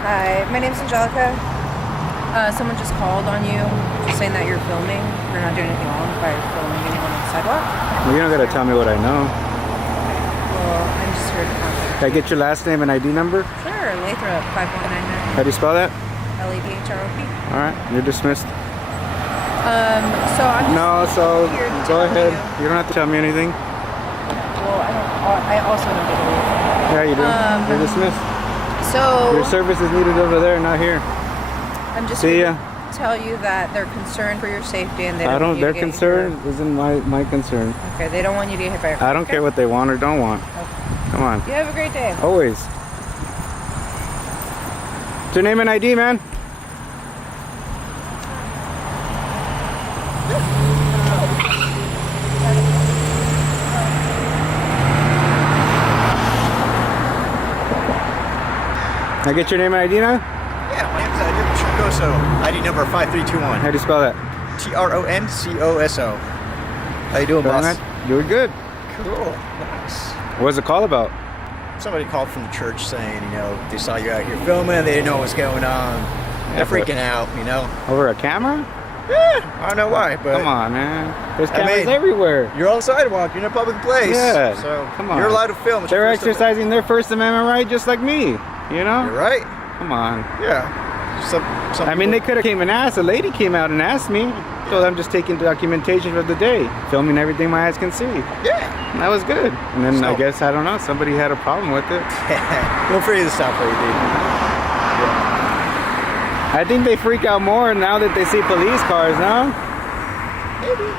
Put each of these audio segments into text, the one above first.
Hi, my name's Angelica. Someone just called on you, just saying that you're filming. You're not doing anything wrong by filming anyone on the sidewalk. Well, you don't gotta tell me what I know. Well, I'm just here to contact. Can I get your last name and ID number? Sure, Lathrop, 5199. How do you spell that? LADHROP. Alright, you're dismissed. So I'm here to go ahead. You don't have to tell me anything. Well, I also don't get it. Yeah, you do. You're dismissed. So Your service is needed over there, not here. I'm just See here ya. to tell you that they're concerned for your safety and they don't want you Their to get concern hit. isn't my concern. Okay, they don't want you to get hit by a car. I don't care what they want or don't want. Okay. Come on. You have a great day. Always. What's your name and ID, man? Can I get your name and ID now? Yeah, my name is Troncoso. ID number 5321. How do you spell that? Troncoso. How you doing, boss? Doing good. Cool. Nice. What's the call about? Somebody called from the church saying, they saw you out here filming and they didn't know what was going on. They're freaking out, Over a camera? Yeah, I don't know why, but... Come on, man. There's cameras mean, everywhere. You're on the sidewalk, you're in a public place. Yeah, So, come on. You're allowed to film. It's They're your First exercising their First Amendment right just like me, You're right. Come on. Yeah. Some I mean, they could have came and asked. A lady came out and asked me. So I'm just taking documentation of the day, filming everything my eyes can see. Yeah. And that was good. And then I guess, I don't know, somebody had a problem with it. Feel free to stop where you did. I think they freak out more now that they see police cars, no? Maybe.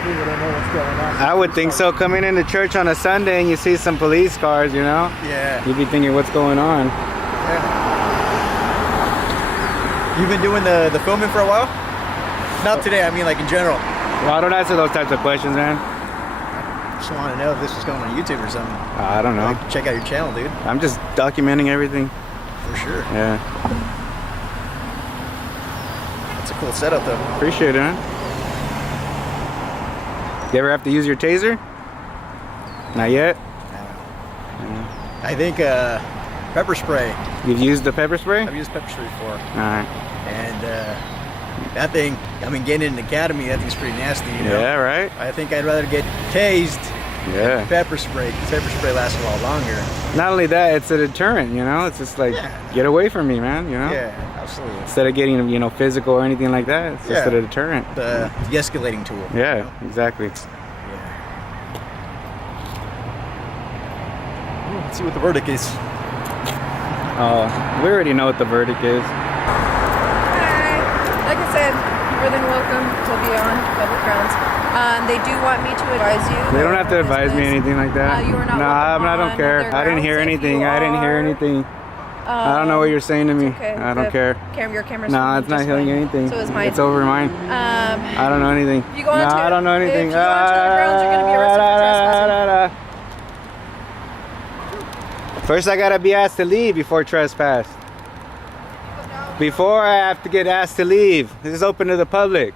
People don't know what's going on. I would think so. Coming into church on a Sunday and you see some police cars, Yeah. you'd be thinking, what's going on? Yeah. You've been doing the filming for a while? Not today, I mean like in general. Well, I don't answer those types of questions, man. Just want to know if this was going on YouTube or something. I don't know. Like, check out your channel, dude. I'm just documenting everything. For sure. Yeah. It's a cool setup, though. Appreciate it, man. You ever have to use your taser? Not yet? I think pepper spray. You've used the pepper spray? I've used pepper spray before. Alright. And that thing, getting in an academy, that thing's pretty nasty, Yeah, right? I think I'd rather get tased Yeah. than pepper spray, because pepper spray lasts a lot longer. Not only that, it's a deterrent, It's just like, get away from me, man, Yeah, absolutely. Instead of getting, physical or anything like that, it's just a deterrent. The de-escalating tool. Yeah, exactly. Let's see what the verdict is. We already know what the verdict is. Hi. Like I said, more than welcome to be on public grounds. They do want me to advise you. They don't have to advise me anything like that. You are not No, I don't care. I didn't hear anything. I didn't hear anything. I don't know what you're saying to me. Okay. I don't care. Your camera's No, it's not hearing anything. So is mine. It's over mine. I don't know anything. If you go onto, I don't know anything. If you go onto the grounds, you're going to be arrested for trespassing. First, I gotta be asked to leave before trespass. Before I have to get asked to leave. This is open to the public.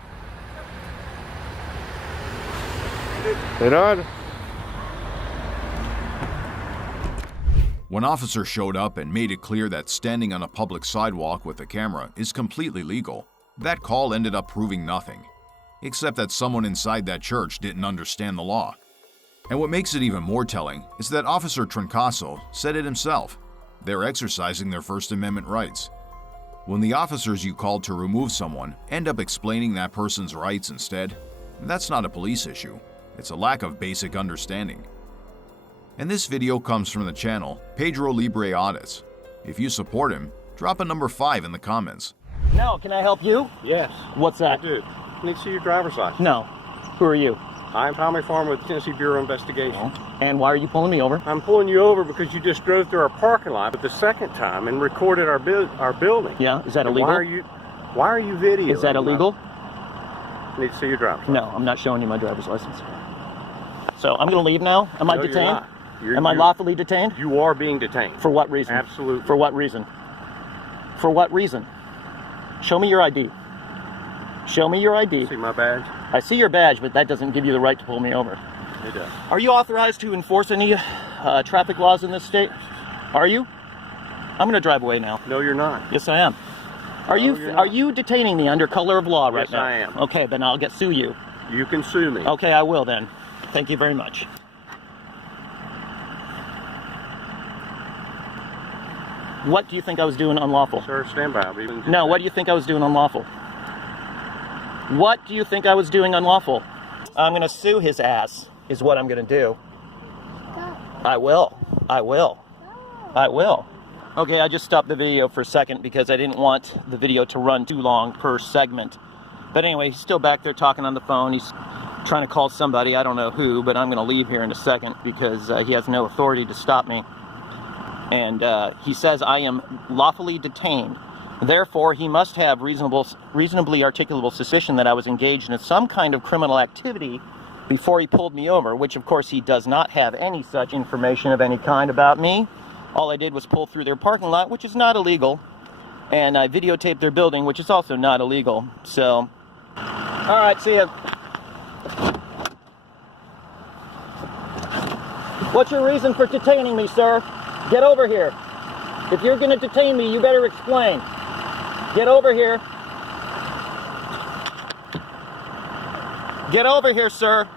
When officers showed up and made it clear that standing on a public sidewalk with a camera is completely legal, that call ended up proving nothing, except that someone inside that church didn't understand the law. And what makes it even more telling is that Officer Troncoso said it himself. They're exercising their First Amendment rights. When the officers you called to remove someone end up explaining that person's rights instead, that's not a police issue. It's a lack of basic understanding. And this video comes from the channel Pedro Libre Audits. If you support him, drop a number 5 in the comments. No, can I help you? Yes. What's that? Dude, I need to see your driver's license. No. Who are you? I'm Tommy Farmer with the Tennessee Bureau of Investigation. And why are you pulling me over? I'm pulling you over because you just drove through our parking lot for the second time and recorded our building. Yeah, is that And illegal? Why are you videoing? Is that illegal? I need to see your driver's No, license. I'm not showing you my driver's license. So I'm going to leave now. Am I No, you're detained? not. Am I lawfully detained? You are being detained. For what reason? Absolutely. For what reason? For what reason? Show me your ID. Show me your ID. See my badge? I see your badge, but that doesn't give you the right to pull me over. It does. Are you authorized to enforce any traffic laws in this state? Are you? I'm going to drive away now. No, you're not. Yes, I am. Are you're not. Are you detaining me under color of law right Yes, now? I am. Okay, then I'll sue you. You can sue me. Okay, I will then. Thank you very much. What do you think I was doing unlawful? Sir, stand by. No, what do you think I was doing unlawful? What do you think I was doing unlawful? I'm going to sue his ass, is what I'm going to do. I will. I will. I will. Okay, I just stopped the video for a second because I didn't want the video to run too long per segment. But anyway, he's still back there talking on the phone. He's trying to call somebody. I don't know who, but I'm going to leave here in a second because he has no authority to stop me. And he says I am lawfully detained. Therefore, he must have reasonably articulable suspicion that I was engaged in some kind of criminal activity before he pulled me over, which of course he does not have any such information of any kind about me. All I did was pull through their parking lot, which is not illegal, and I videotaped their building, which is also not illegal. So, all right, see ya. What's your reason for detaining me, sir? Get over here. If you're going to detain me, you better explain. Get over here. Get over here, sir.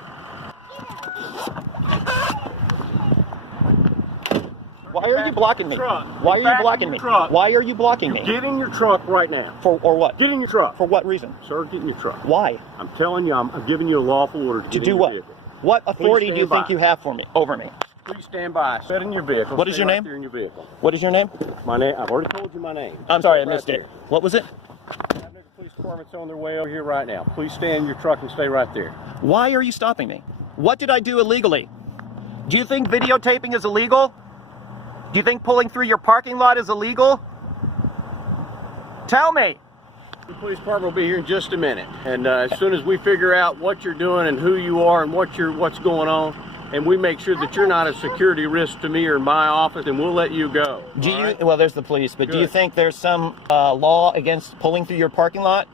Why are you blocking me? Why are you blocking me? Why are you blocking me? Get in your truck right now. Or what? Get in your truck. For what reason? Sir, get in your truck. Why? I'm telling you, I'm giving you a lawful order To do what? What authority do you think you have for me, over me? Please stand by. Sit in your vehicle. What is your name? There in your vehicle. What is your name? My name. I've already told you my name. I'm sorry, I Right missed it. there. What was it? Chattanooga Police Department's on their way over here right now. Please stay in your truck and stay right there. Why are you stopping me? What did I do illegally? Do you think videotaping is illegal? Do you think pulling through your parking lot is illegal? Tell me. The police department will be here in just a minute, and as soon as we figure out what you're doing and who you are and what's going on, and we make sure that you're not a security risk to me or my office, then we'll let you go. Do you? Right? Well, there's the police, but do you Good. think there's some law against pulling through your parking lot?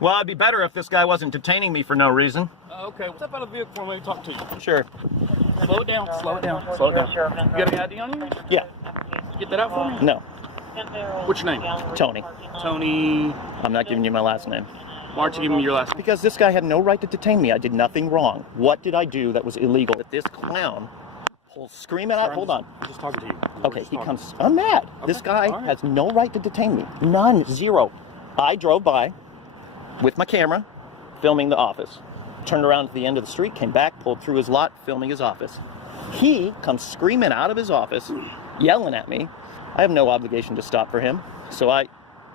Well, it'd be better if this guy wasn't detaining me for no reason. Okay, step out of the vehicle for me to talk to you. Sure. Slow it down, slow it down, slow it down. You got any ID on you? Yeah. Get that out for me? No. What's your name? Tony. Tony. I'm not giving you my last name. Why aren't you giving me your last name? Because this guy had no right to detain me. I did nothing wrong. What did I do that was illegal? That this clown pulls screaming out. Hold on. I'm just talking to you. Okay, he comes. I'm mad. This guy all right. has no right to detain me. None. Zero. I drove by with my camera, filming the office. Turned around at the end of the street, came back, pulled through his lot, filming his office. He comes screaming out of his office, yelling at me. I have no obligation to stop for him, so I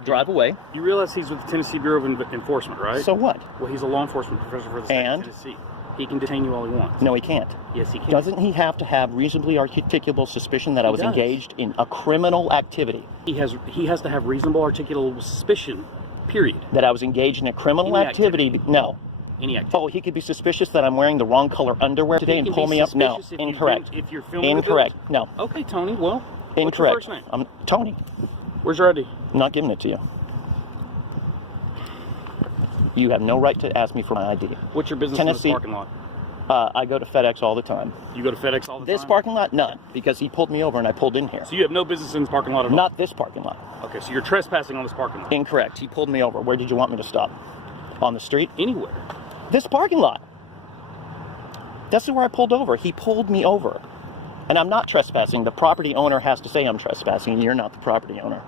drive away. You realize he's with the Tennessee Bureau of Enforcement, right? So what? Well, he's a law enforcement professor for the state And? of Tennessee. He can detain you all he wants. No, he can't. Yes, he can. Doesn't he have to have reasonably articulable suspicion that I was does. engaged in a criminal activity? He has to have reasonable articulable suspicion, period. That I was engaged in a criminal Any activity? No. Any activity. Oh, he could be suspicious that I'm wearing the wrong color underwear today and can pull be me up? No. suspicious if you Incorrect. if you're filming the Incorrect. building. No. Okay, Tony, well, Incorrect. what's your first name? I'm Tony. Where's your ID? I'm not giving it to you. You have no right to ask me for my ID. What's your business Tennessee. in this parking lot? I go to FedEx all the time. You go to FedEx all the This time? parking lot, none, because he pulled me over and I pulled in here. So you have no business in this parking lot at all? Not this parking lot. Okay, so you're trespassing on this parking lot? Incorrect. He pulled me over. Where did you want me to stop? On the street? Anywhere. This parking lot. That's where I pulled over. He pulled me over. And I'm not trespassing. The property owner has to say I'm trespassing. You're not the property owner.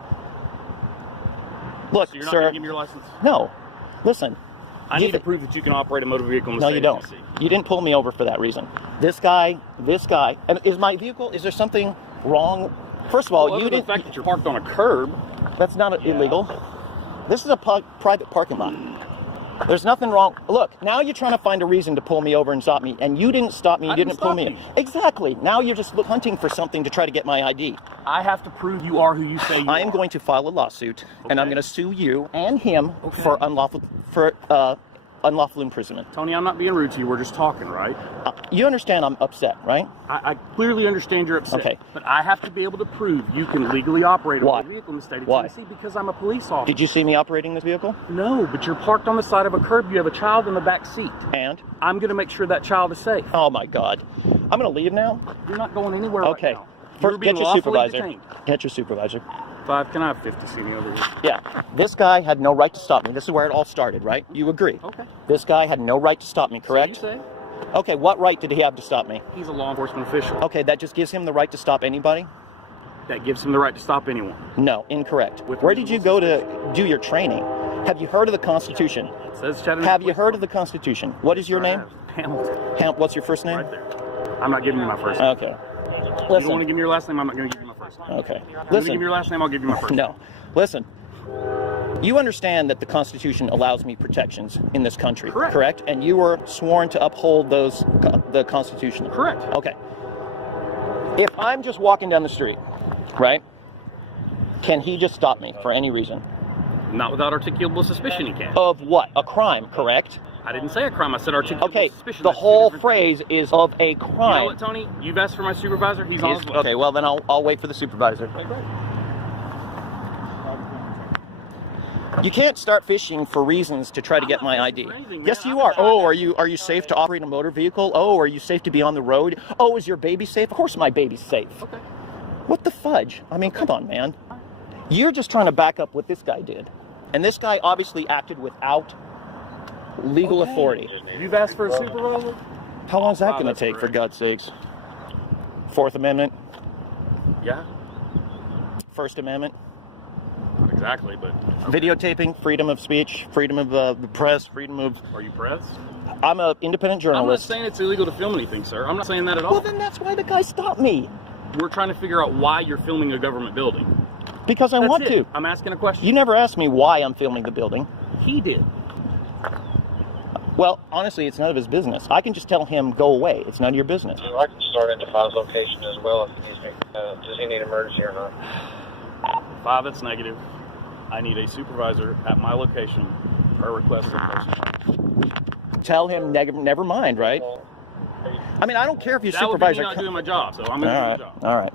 Look, So you're not sir. going to give me your license? No. Listen. I need to prove that you can operate a motor vehicle in the No, state you of don't. Tennessee. You didn't pull me over for that reason. This guy, and is my vehicle, is there something wrong? First of all, Well, you other than didn't, the fact that you're parked on a curb. that's not illegal. This is a private parking lot. There's nothing wrong. Look, now you're trying to find a reason to pull me over and stop me, and you didn't stop me, you I didn't pull stop me you. in. Exactly. Now you're just hunting for something to try to get my ID. I have to prove you are who you say you are. I am going to file a lawsuit, and I'm Okay. going to sue you and him Okay. for unlawful imprisonment. Tony, I'm not being rude to you. We're just talking, right? You understand I'm upset, right? I clearly understand you're upset. Okay. But I have to be able to prove you can legally operate a Why? motor vehicle in the state of Why? Tennessee because I'm a police officer. Did you see me operating this vehicle? No, but you're parked on the side of a curb. You have a child in the back seat. And? I'm going to make sure that child is safe. Oh my God. I'm going to leave now. You're not going anywhere Okay. right now. You're being Get your lawfully supervisor. detained. Get your supervisor. 5, can I have 50 see me over here? Yeah, this guy had no right to stop me. This is where it all started, right? You agree? Okay. This guy had no right to stop me, correct? So you say? Okay, what right did he have to stop me? He's a law enforcement official. Okay, that just gives him the right to stop anybody? That gives him the right to stop anyone. No, incorrect. With Where did you go reasonable to do your training? Have you heard of the Constitution? It says Chattanooga. Have you heard of the Constitution? What is your name? Hamilton. What's your first name? Right there. I'm not giving you my first name. Okay. You don't want to Listen. give me your last name, I'm not going to give you my first name. Okay. You want to give Listen. me your last name, I'll give you my first name. No. Listen. You understand that the Constitution allows me protections in this country, Correct. And you were sworn to uphold the Constitution. Correct. Okay. If I'm just walking down the street, right? Can he just stop me for any reason? Not without articulable suspicion, he can. Of what? A crime, correct? I didn't say a crime, I said articulable Okay, suspicion. the That's two whole different phrase is of a things. You know crime. what, Tony? You've asked for my supervisor, he's on his way. Okay, well then I'll wait for the supervisor. You can't start fishing for reasons to try to get my ID. Yes, you are. Oh, are you safe to operate a motor vehicle? Oh, are you safe to be on the road? Oh, is your baby safe? Of course my baby's safe. Okay. What the fudge? I mean, come on, man. You're just trying to back up what this guy did. And this guy obviously acted without legal authority. You've asked for a supervisor? How long is that going to that's take, for correct. God's sakes? Fourth Amendment? Yeah, First Amendment? not exactly, but Videotaping, freedom of speech, freedom of the press, freedom of... are you pressed? I'm an independent I'm not journalist. saying it's illegal to film anything, sir. I'm not saying that at all. Well, then that's why the guy stopped me. We're trying to figure out why you're filming a government building. Because I That's want it. to. I'm asking a question. You never asked me why I'm filming the building. He did. Well, honestly, it's none of his business. I can just tell him, go away. It's none of your business. I can start into Five's location as well if he needs me. Does he need emergency or not? 5, that's negative. I need a supervisor at my location per request of the person. Tell him, never mind, right? I mean, I don't care if your That would be me supervisor... not doing my job, so I'm going to do all my right, job. all right.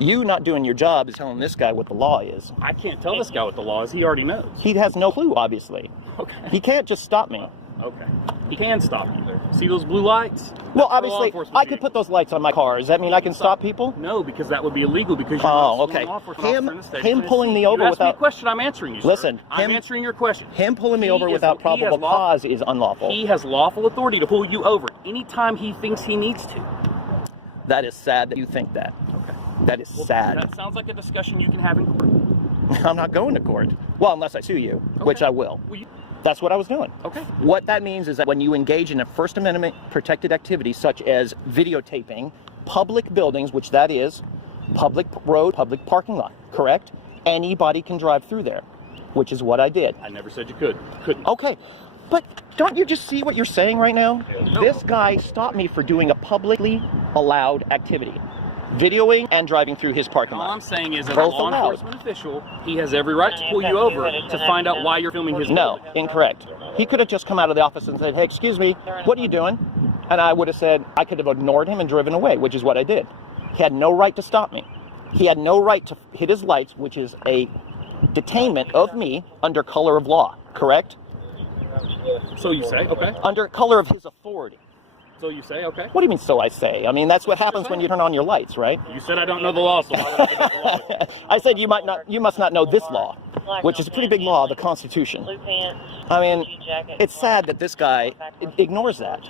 You not doing your job is telling this guy what the law is. I can't tell this guy what the law is. He already knows. He has no clue, obviously. Okay. He can't just stop me. Okay. He can stop you. See those blue lights? Well, That's for law obviously, enforcement I could vehicles. put those lights on my car. Does that mean I can stop people? No, because that would be illegal because you're Oh, not a okay. law enforcement officer in the state of Him pulling Tennessee. me over you asked me without- a question, I'm answering you, sir. Listen, I'm him- answering your question. Him pulling me He over is- without he has probable law- cause is unlawful. He has lawful authority to pull you over anytime he thinks he needs to. That is sad that you think that. Okay. That is Well, sad. That sounds like a discussion you can have in court. I'm not going to court. Well, unless I sue you, which I will. Well, you- That's what I was doing. Okay. What that means is that when you engage in a First Amendment protected activity such as videotaping public buildings, which that is, public road, public parking lot, correct? Anybody can drive through there, which is what I did. I never said you couldn't. Okay, but don't you just see what you're saying right now? No. This guy stopped me for doing a publicly allowed activity. Videoing and driving through his parking All I'm lot. saying is, as a Both law allowed. enforcement official, he has every right to pull you over to find out why you're filming his No, building. incorrect. He could have just come out of the office and said, hey, excuse me, what are you doing? And I would have said, I could have ignored him and driven away, which is what I did. He had no right to stop me. He had no right to hit his lights, which is a detainment of me under color of law, correct? So you say, okay. Under color of his authority. So you say, okay. What do you mean, so I say? I mean, that's what happens when you turn on your lights, right? You said I don't know the law, so why would I know the law? I said you must not know this law, which is a pretty big law, the Constitution. I mean, it's sad that this guy ignores that.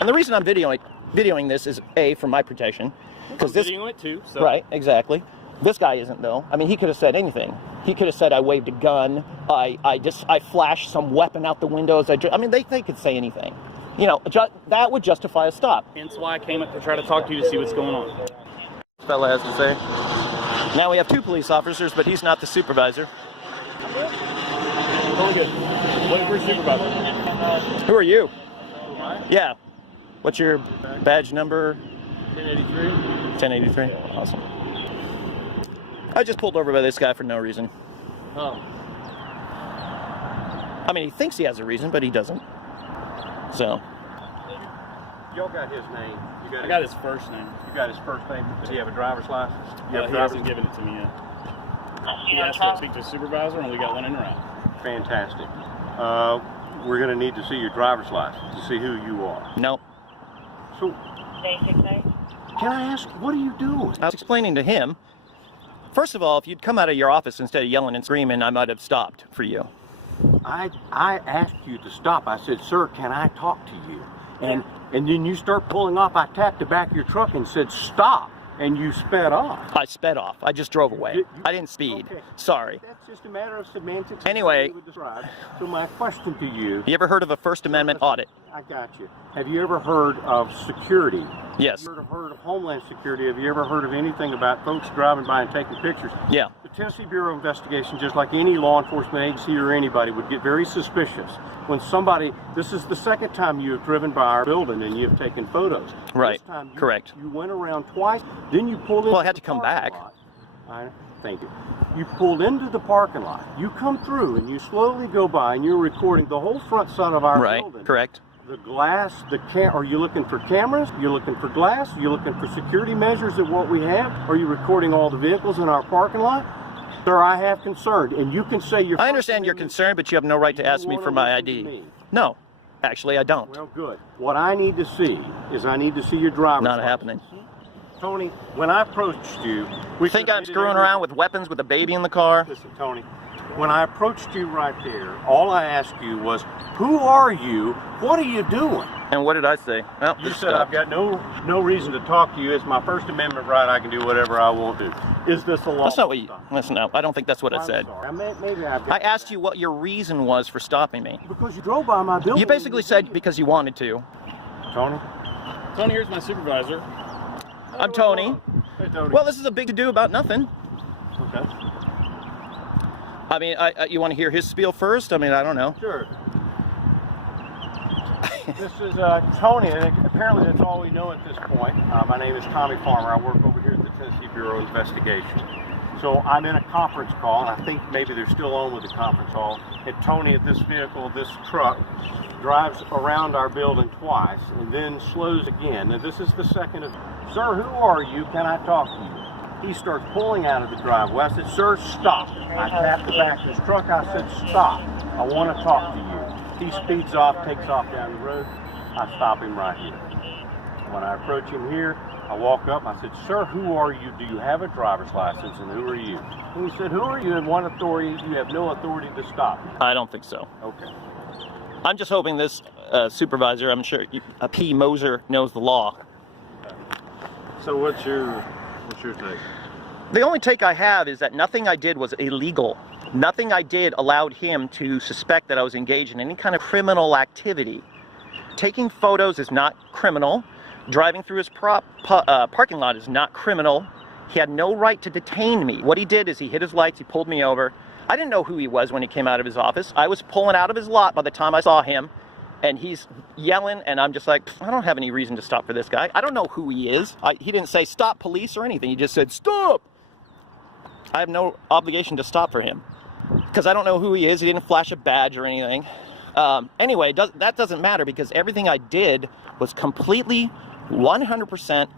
And the reason I'm videoing this is A, for my protection, because this, Videoing it too, so. right, exactly. This guy isn't though. I mean, he could have said anything. He could have said I waved a gun. I flashed some weapon out the windows. I mean, they could say anything. You know, that would justify a stop. Hence why I came up to try to talk to you to see what's going on. This fella has to say. Now we have 2 police officers, but he's not the supervisor. Totally good. Where's supervisor? Who are you? Yeah. What's your badge number? 1083. 1083. Awesome. I just pulled over by this guy for no reason. Oh. I mean, he thinks he has a reason, but he doesn't. So. Y'all got his name. I got his first name. You got his first name. Does he have a driver's license? He hasn't given it to me yet. He asked to speak to a supervisor, and we got one in route. Fantastic. We're going to need to see your driver's license to see who you are. Nope. So, can I ask, what are you doing? I was explaining to him, first of all, if you'd come out of your office instead of yelling and screaming, I might have stopped for you. I asked you to stop. I said, sir, can I talk to you? And then you start pulling off. I tapped the back of your truck and said, stop. And you sped off. I sped off. I just drove away. I didn't speed. Okay. Sorry. That's just a matter of semantics. Anyway. So my question to you. You ever heard of a First Amendment audit? I got you. Have you ever heard of security? Yes. Have you ever heard of Homeland Security? Have you ever heard of anything about folks driving by and taking pictures? Yeah. The Tennessee Bureau of Investigation, just like any law enforcement agency or anybody, would get very suspicious when somebody, this is the second time you have driven by our building and you have taken photos. Right. This time Correct. You went around twice, then you pulled in. Well, I had to come back. Thank you. You pulled into the parking lot. You come through and you slowly go by and you're recording the whole front side of our building. Right. Correct. The glass, are you looking for cameras? You're looking for glass? You're looking for security measures at what we have? Are you recording all the vehicles in our parking lot? Sir, I have concern, and you can say you're... I understand your concern, but you have no right to ask me for my ID. No, actually, I don't. Well, good. What I need to see is I need to see your driver's Not license. happening. Tony, when I approached you... You think I'm screwing around with weapons with a baby in the car? Listen, Tony, when I approached you right there, all I asked you was, who are you? What are you doing? And what did I say? Well, You said, I've got no reason to talk to you. It's my First Amendment right. I can do whatever I want to. Is this a law? That's not what you... Listen, no, I don't think that's what I said. Sorry. Maybe I asked you what your reason was for stopping me. Because you drove by my building. You basically said because you wanted to. Tony? Tony, here's my supervisor. I'm Tony. Hey, Tony. Well, this is a big to-do about nothing. Okay. I mean, you want to hear his spiel first? I mean, I don't know. Sure. This is Tony, and apparently that's all we know at this point. My name is Tommy Farmer. I work over here at the Tennessee Bureau of Investigation. So I'm in a conference call, and I think maybe they're still on with the conference call. And Tony, at this vehicle, this truck, drives around our building twice and then slows again. Now, this is the second of... Sir, who are you? Can I talk to you? He starts pulling out of the driveway. I said, sir, stop. I tapped the back of his truck. I said, stop. I want to talk to you. He speeds off, takes off down the road. I stop him right here. When I approach him here, I walk up. I said, sir, who are you? Do you have a driver's license? And who are you? And he said, who are you? And what authority? You have no authority to stop me. I don't think so. Okay. I'm just hoping this supervisor, I'm sure P. Moser, knows the law. So what's your take? The only take I have is that nothing I did was illegal. Nothing I did allowed him to suspect that I was engaged in any kind of criminal activity. Taking photos is not criminal. Driving through his parking lot is not criminal. He had no right to detain me. What he did is he hit his lights, he pulled me over. I didn't know who he was when he came out of his office. I was pulling out of his lot by the time I saw him, and he's yelling, and I'm just like, I don't have any reason to stop for this guy. I don't know who he is. He didn't say stop police or anything. He just said stop. I have no obligation to stop for him because I don't know who he is. He didn't flash a badge or anything. Anyway, that doesn't matter because everything I did was completely 100%.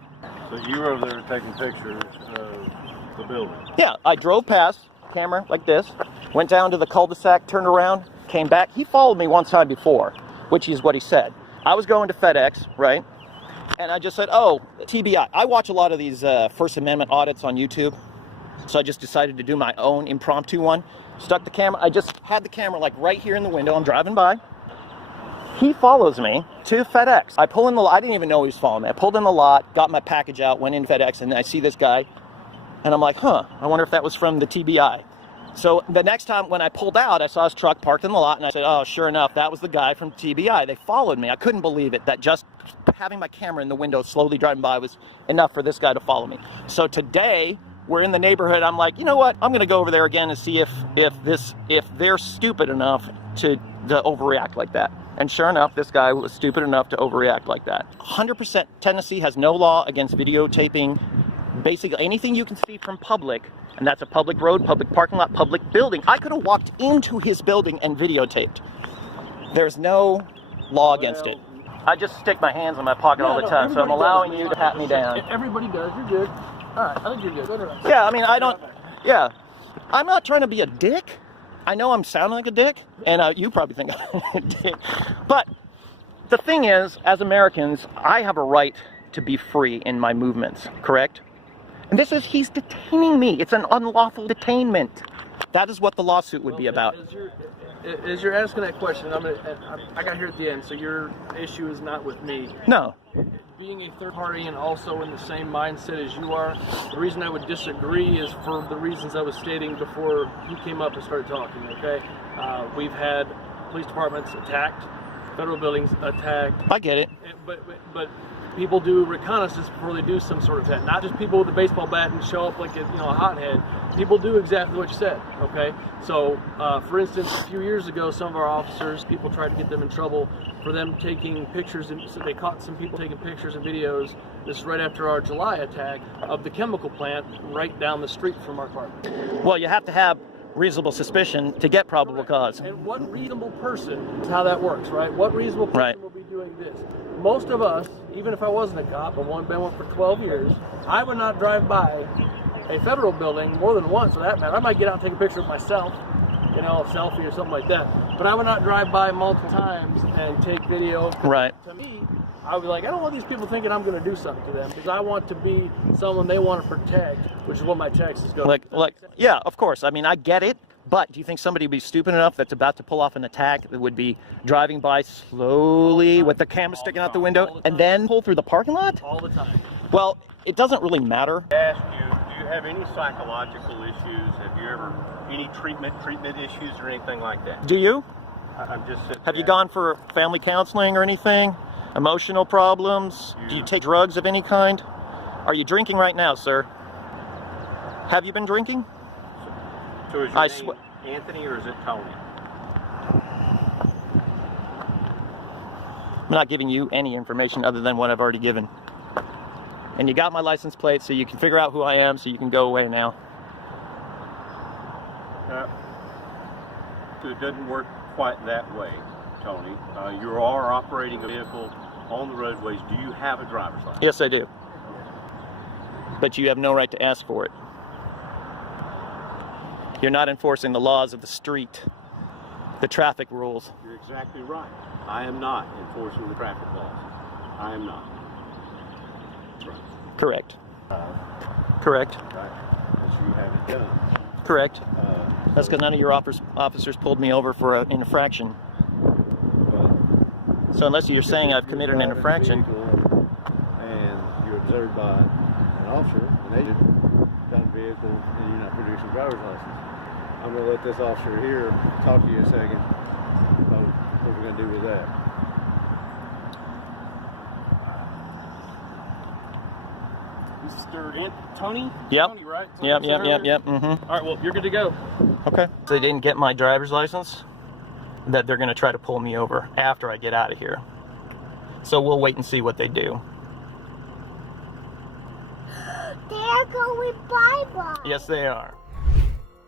So you were over there taking pictures of the building? Yeah, I drove past, camera like this, went down to the cul-de-sac, turned around, came back. He followed me one time before, which is what he said. I was going to FedEx, right? And I just said, oh, TBI. I watch a lot of these First Amendment audits on YouTube. So I just decided to do my own impromptu one. Stuck the camera, I just had the camera like right here in the window. I'm driving by. He follows me to FedEx. I pull in the lot, I didn't even know he was following me. I pulled in the lot, got my package out, went in FedEx, and I see this guy. And I'm like, huh, I wonder if that was from the TBI. So the next time when I pulled out, I saw his truck parked in the lot, and I said, oh, sure enough, that was the guy from TBI. They followed me. I couldn't believe it, that just having my camera in the window slowly driving by was enough for this guy to follow me. So today, we're in the neighborhood. I'm like, you know what? I'm going to go over there again and see if they're stupid enough to overreact like that. And sure enough, this guy was stupid enough to overreact like that. 100% Tennessee has no law against videotaping basically anything you can see from public, and that's a public road, public parking lot, public building. I could have walked into his building and videotaped. There's no law against it. I just stick my hands in my pocket all the time, so I'm allowing you to pat me down. Everybody does. You're good. All right, I think you're good. Yeah, I mean, yeah. I'm not trying to be a dick. I know I'm sounding like a dick, and you probably think I'm a dick. But the thing is, as Americans, I have a right to be free in my movements, correct? And he's detaining me. It's an unlawful detainment. That is what the lawsuit would be about. As you're asking that question, I got here at the end, so your issue is not with me. No. Being a third party and also in the same mindset as you are, the reason I would disagree is for the reasons I was stating before you came up and started talking, okay? We've had police departments attacked, federal buildings attacked. I get it. But people do reconnaissance before they do some sort of attack. Not just people with a baseball bat and show up like a hothead. People do exactly what you said, okay? So, for instance, a few years ago, some of our officers, people tried to get them in trouble for them taking pictures, and so they caught some people taking pictures and videos. This is right after our July attack of the chemical plant right down the street from our apartment. Well, you have to have reasonable suspicion to get probable cause. And what reasonable person, is how that works, right? What reasonable person will be doing this? Most of us, even if I wasn't a cop, I've been one for 12 years, I would not drive by a federal building more than once for that matter. I might get out and take a picture of myself, a selfie or something like that. But I would not drive by multiple times and take video. Right. To me, I would be like, I don't want these people thinking I'm going to do something to them because I want to be someone they want to protect, which is what my text is going to yeah, of course. I mean, I get it. But do you think somebody would be stupid enough that's about to pull off an attack that would be driving by slowly with the camera sticking out the window and then pull through the parking lot? All the time. Well, it doesn't really matter. I ask you, do you have any psychological issues? Have you ever any treatment issues or anything like that? Do you? I'm just Have you gone for family counseling or anything? Emotional problems? Do you take drugs of any kind? Are you drinking right now, sir? Have you been drinking? So is your name Anthony or is it Tony? I'm not giving you any information other than what I've already given. And you got my license plate, so you can figure out who I am, so you can go away now. It doesn't work quite that way, Tony. You are operating a vehicle on the roadways. Do you have a driver's license? Yes, I do. But you have no right to ask for it. You're not enforcing the laws of the street, the traffic rules. You're exactly right. I am not enforcing the traffic laws. I am not. That's right. Correct. Correct. Right. That's what you haven't done. Correct. That's because none of your officers pulled me over for an infraction. So unless you're saying I've committed an infraction. And you're observed by an officer, an agent, down the vehicle, and you're not producing a driver's license. I'm going to let this officer here talk to you a second about what we're going to do with that. Mr. Tony? Yep. Tony, right? Yep. Mm-hmm. All right, well, you're good to go. Okay. So they didn't get my driver's license, that they're going to try to pull me over after I get out of here. So we'll wait and see what they do. They are going bye-bye. Yes, they are.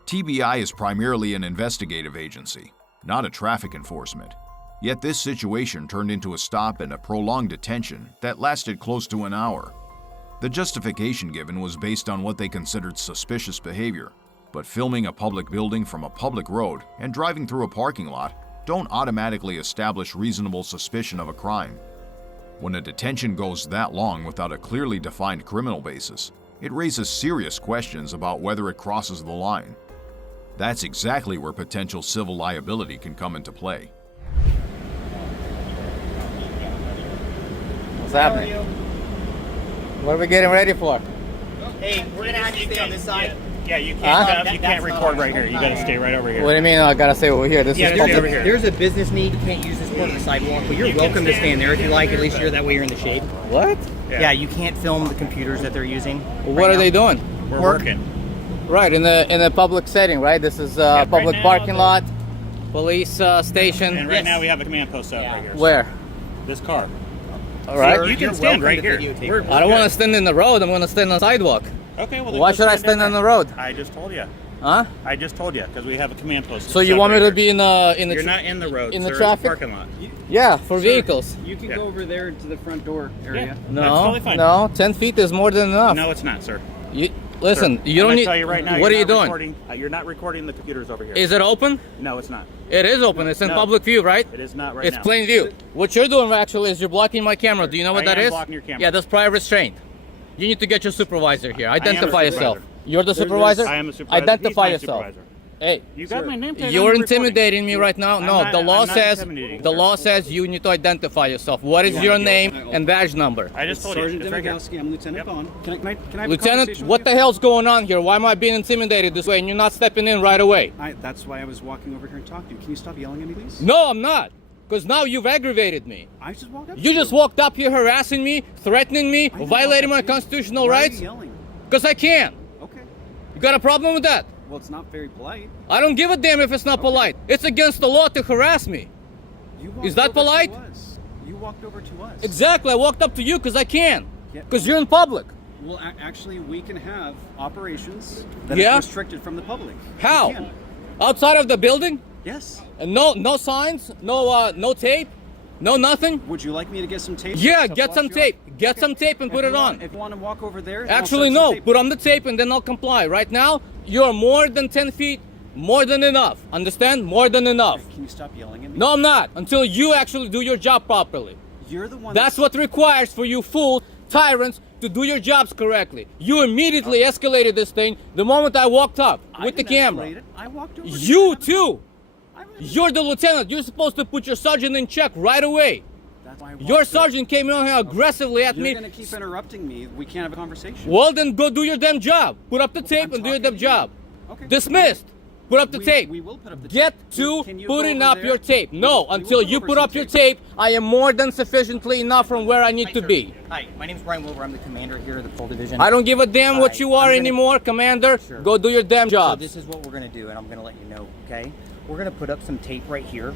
TBI is primarily an investigative agency, not a traffic enforcement. Yet this situation turned into a stop and a prolonged detention that lasted close to an hour. The justification given was based on what they considered suspicious behavior, but filming a public building from a public road and driving through a parking lot don't automatically establish reasonable suspicion of a crime. When a detention goes that long without a clearly defined criminal basis, it raises serious questions about whether it crosses the line. That's exactly where potential civil liability can come into play. What's happening? What are we getting ready for? Hey, we're gonna have to stay on this side. Yeah, you can't. You can't record right here. You gotta stay right over here. What do you mean? I gotta stay over here. This is public. Over here. There's a business need. You can't use this part of the sidewalk, but you're welcome to stand there if you like. At least that way you're in the shade. What? Yeah, you can't film the computers that they're using. What are they doing? We're working. Right in a public setting, right? This is public parking lot, police station. And right now we have a command post out right here. Where? This car. All right. You can stand right here. I don't want to stand in the road. I'm going to stand on the sidewalk. Okay, well. Why should I stand on the road? I just told you. Huh? I just told you because we have a command post. So you want me to be in the? You're not in the road. In the sir, traffic parking lot. Yeah, for vehicles. You can go over there to the front door area. Yeah, that's totally fine. No, 10 feet is more than enough. No, it's not, sir. Listen, Sir, you I'm don't gonna need. tell you right now, what are you're you not doing? recording- you're not recording the computers over here. Is it open? No, it's not. It is open. It's in No. public view, right? It is not right It's now. plain view. What you're doing actually is you're blocking my camera. Do you know what I that am is? blocking your camera. Yeah, that's prior restraint. You need to get your supervisor here. am a Identify yourself. supervisor. You're the supervisor? I am a supervisor. Identify He's my yourself. supervisor. Hey, You got my name tag on you're the recording. intimidating me right now. I'm No, not- the law I'm not says intimidating, the sir. law says you need to identify yourself. What is your name and badge number? I just told you. Sergeant It's right here. Demigowski, I'm Lieutenant Bond. Can I have a Lieutenant, conversation what with the hell's going on here? Why am I being intimidated this way and you're not stepping in right away? That's why I was walking over here and talking to you. Can you stop yelling at me, please? No, I'm not. Because now you've aggravated me. I just walked up. You just walked up here harassing me, threatening me, violating my constitutional Why are you rights. yelling? Because I can. Okay. You got a problem with that? Well, it's not very polite. I don't give a damn if it's not polite. It's against the law to harass me. You walked Is that over to polite? us. You walked over to us. Exactly. I walked up to you because I can. Yeah. Because you're in public. Well, actually, we can have operations that Yeah? are restricted from the public. We How? can. Outside of the building? Yes. And no signs? No tape? No nothing? Would you like me to get some tape? Yeah, to get block some you up? tape. Get some tape and If put you it want- on. If you want to walk over there, then I'll Actually, set some no. tape. Put on the tape and then I'll comply. Right now, you're more than 10 feet. More than enough. Understand? More than enough. Can you stop yelling at me? No, I'm not. Until you actually do your job properly. You're the one. That's what requires for you fool tyrants to do your jobs correctly. You immediately escalated this thing the moment I walked up with the camera. escalated. I walked over. You too. You're the lieutenant. You're supposed to put your sergeant in check right away. That's why I walked Your over. sergeant came in here aggressively at You're me. gonna keep interrupting me. We can't have a conversation. Well, then go do your damn job. Put up the tape I'm and do your talking damn to you. job. Okay. Dismissed. Put up the tape. We will put up the Get tape. to Can you putting go over up there? your tape. No, We until will you go put over up some your tape, I am more than sufficiently enough from where I need to be. Hi, my name's Brian Wilbur. I'm the commander here of the patrol division. I I don't give a damn what you are anymore, commander. Sure. Go do your damn So job. this is what we're going to do, and I'm going to let you know, okay? We're going to put up some tape right here,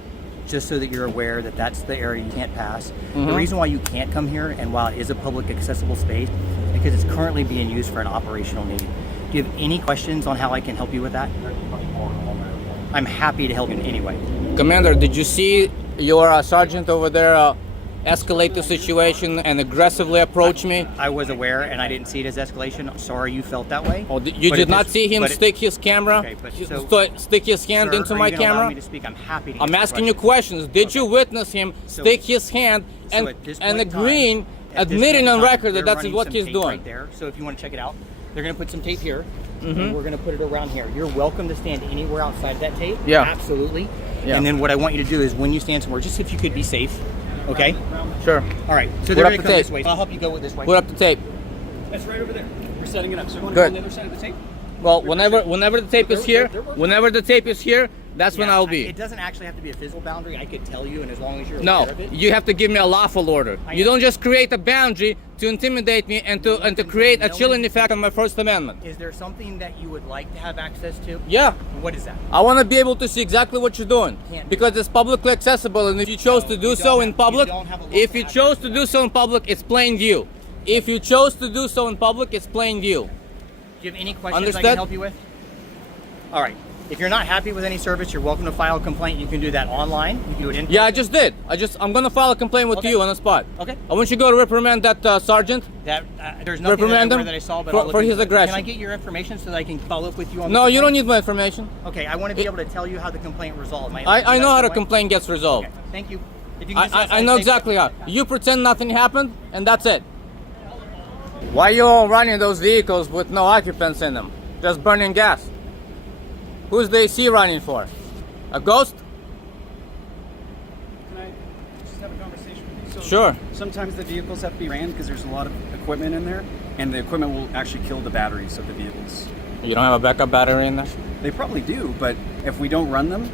just so that you're aware that that's the area you can't pass. The Mhm. reason why you can't come here, and while it is a public accessible space, because it's currently being used for an operational need. Do you have any questions on how I can help you with that? I'm happy to help you in any way. Commander, did you see your sergeant over there escalate the situation and aggressively approach me? I was aware, and I didn't see it as escalation. I'm sorry you felt that way. Oh, you But did it not just- see him but it- stick his camera? Okay, but Stick his hand Sir, into are my you gonna allow camera? me to speak? I'm happy to I'm answer asking you questions. Did you witness him So- stick his hand So and at this and point in time- agreeing, at this admitting point in on time, record that they're that's running what some he's tape doing? right there. So if you want to check it out, they're going to put some tape here, Mhm. and we're going to put it around here. You're welcome to stand anywhere outside that tape. Yeah. Absolutely. Yeah. And then what I want you to do is when you stand somewhere, just if you could be safe. Okay? Sure. All right. So Put they're up going to the come tape. this way. I'll help you go this way. Put up the tape. That's right over there. You're setting it up. So you want to Good. go on the other side of the tape? Well, whenever the tape is here, whenever the tape is here, that's when Yeah, I'll be. It doesn't actually have to be a physical boundary. I could tell you, and as long as you're No, aware of it. you have to give me a lawful order. I You know. don't just create a boundary to intimidate me and to create a chilling effect on my First Amendment. Is there something that you would like to have access to? Yeah. What is that? I want to be able to see exactly what you're doing Can't. because it's publicly accessible, and if you chose to do so in public, if you chose to do so in public, it's plain view. If you chose to do so in public, it's plain view. Do you have any questions I Understood? can help you with? All right. If you're not happy with any service, you're welcome to file a complaint. You can do that online. You can do it in Yeah, I just did. I'm gonna file a complaint with Okay. you on the spot. Okay. I want you to go to reprimand that sergeant. That there's nothing Reprimand that, him that I saw, but for- I'll look for his into it. aggression. Can I get your information so that I can follow up with you on? No, the you don't complaint? need my information. Okay, I want to be able to tell you how the complaint resolved. I know how the complaint gets resolved. Okay, thank you. If you can just I know exactly how. You pretend nothing happened, and that's it. Why you all running those vehicles with no occupants in them? Just burning gas. Who's the AC running for? A ghost? Can I just have a conversation with you? So Sure. Sometimes the vehicles have to be ran because there's a lot of equipment in there, and the equipment will actually kill the batteries of the vehicles. You don't have a backup battery in there? They probably do, but if we don't run them,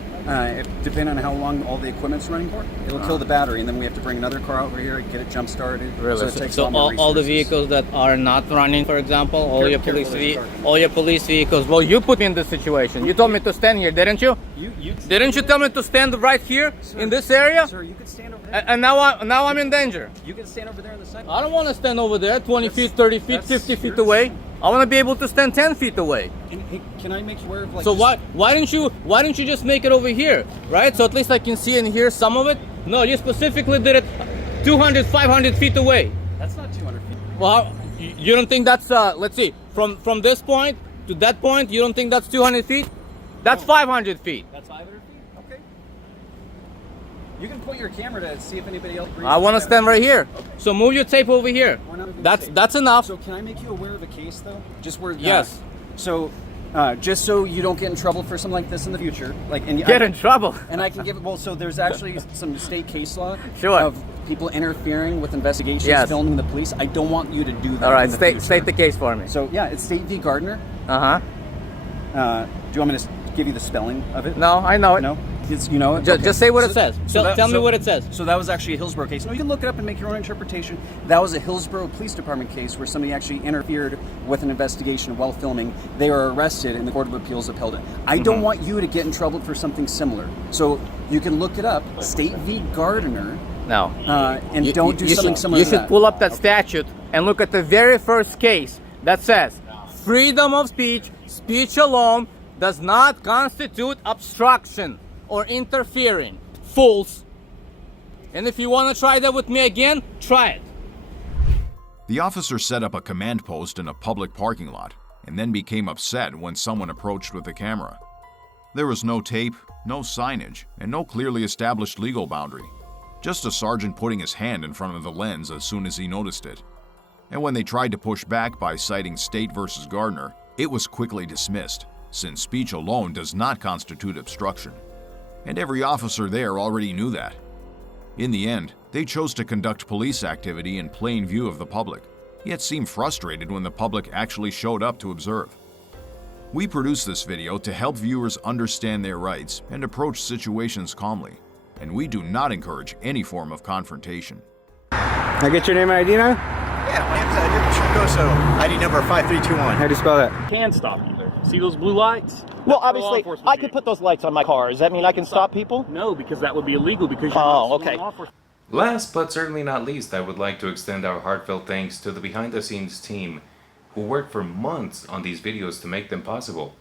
depending on how long all the equipment's running for, it'll kill the battery, and then we have to bring another car over here and get it jump started. Really? So it takes a So lot more all the resources. vehicles that are not running, for example, all your police careful, all your police vehicles. Well, you put me in this situation. You told me to stand here, didn't you? Didn't you tell me to stand right here in this area? Sir, you could stand over there. And now I'm in danger. You can stand over there on the side. I don't want to stand over there 20 feet, 30 feet, that's 50 feet yours. away. I want to be able to stand 10 feet away. Hey, can I make you aware of like? So just- why didn't you just make it over here, right? So at least I can see and hear some of it. No, you specifically did it 200, 500 feet away. That's not 200 feet. Well, You don't think that's let's see, from this point to that point, you don't think that's 200 feet? That's 500 feet. That's 500 feet? Okay. You can point your camera to see if anybody else breathes. I want to stand right here. Okay. So move your tape over here. That's enough. So can I make you aware of a case though? Just where yes. So just so you don't get in trouble for something like this in the future, like and get in trouble. And I can give it. Well, so there's actually some state case law sure. of people interfering with investigations, yes. filming the police. I don't want you to do that. All right, state the case for me. So yeah, it's State v. Gardner. Uh-huh. Do you want me to give you the spelling of it? No, I know it. No, you know it. Just say what it says. Tell me what it says. So that was actually a Hillsborough case. No, you can look it up and make your own interpretation. That was a Hillsborough Police Department case where somebody actually interfered with an investigation while filming. They were arrested and the Court of Appeals upheld it. I don't want you to get in trouble for something similar. So you can look it up. State v. Gardner. No. And don't do something similar You to that. should pull up that statute and look at the very first case that says freedom of speech, speech alone, does not constitute obstruction or interfering. Fools. And if you want to try that with me again, try it. The officer set up a command post in a public parking lot and then became upset when someone approached with a camera. There was no tape, no signage, and no clearly established legal boundary. Just a sergeant putting his hand in front of the lens as soon as he noticed it. And when they tried to push back by citing State versus Gardner, it was quickly dismissed, since speech alone does not constitute obstruction. And every officer there already knew that. In the end, they chose to conduct police activity in plain view of the public, yet seemed frustrated when the public actually showed up to observe. We produced this video to help viewers understand their rights and approach situations calmly, and we do not encourage any form of confrontation. Can I get your name and ID now? Yeah, my name's Chicoso, ID number 5321. How do you spell that? Can stop you there. See those blue lights? Well, obviously, I could put those lights on my car. Does that mean I can stop people? No, because that would be illegal because you're not okay. Law enforcement. Last but certainly not least, I would like to extend our heartfelt thanks to the behind-the-scenes team who worked for months on these videos to make them possible.